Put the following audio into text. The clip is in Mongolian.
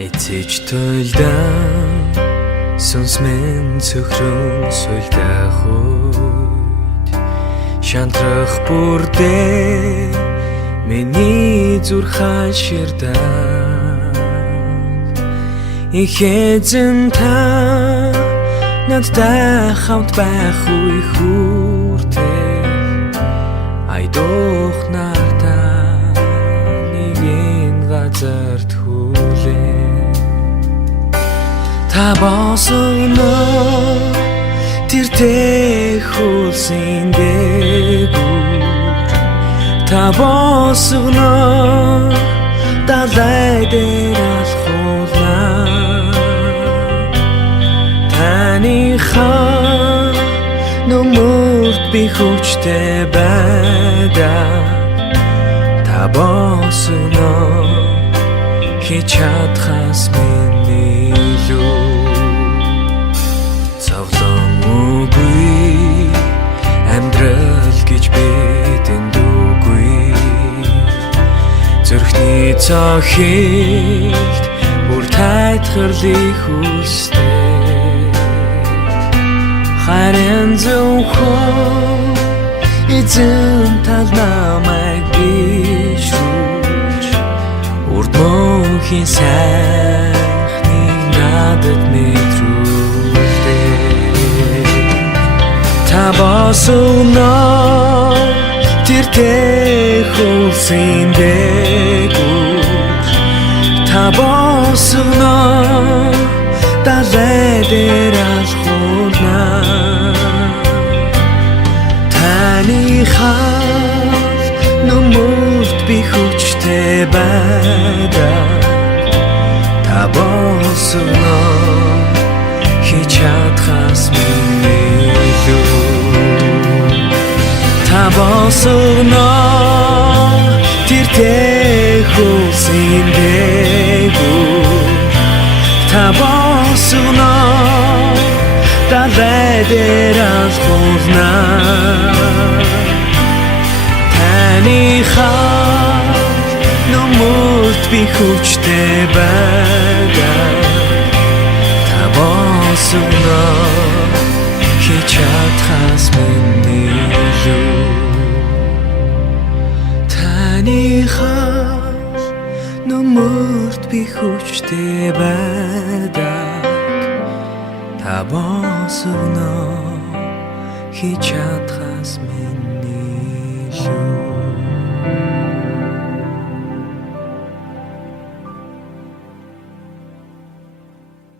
Эцэж тойлдан сүнс минь цөхрөн суйлдах үед шантрах бүрдээ миний зүр хаширдаг их эзэн та надтай хамт байх үе хүртэл айдох нартай нэгэн газарт хүлээн та босгоно тэр тэхүүлсэн дээгүүр та босгоно далай дээр алхуулна таныхаа нүмерт би хүчтэй байдаг та босгоно хийж чадхаас миний илүү цавлан үгүй амьдрал гэж бидэнд үгүй зүрхний цохилт бүр тайтгарлыг хүсдэг харин зөвхөн эзэн тал намайг бишрүүлж урд мөнхийн сайхныг надад мэдрүүлдэг та босгоно тэр тэхүүлсэн дээгүүр та босгоно далай дээр алхуулна таныхаа нүмерт би хүчтэй байдаг та босгоно хийж чадхаас миний илүү та босгоно тэр тэхүүлсэн дээгүүр та босгоно далай дээр алхуулна таныхаа нүмерт би хүчтэй байдаг та босгоно хийж чадхаас миний илүү таныхаа нүмерт би хүчтэй байдаг та босгоно хийж чадхаас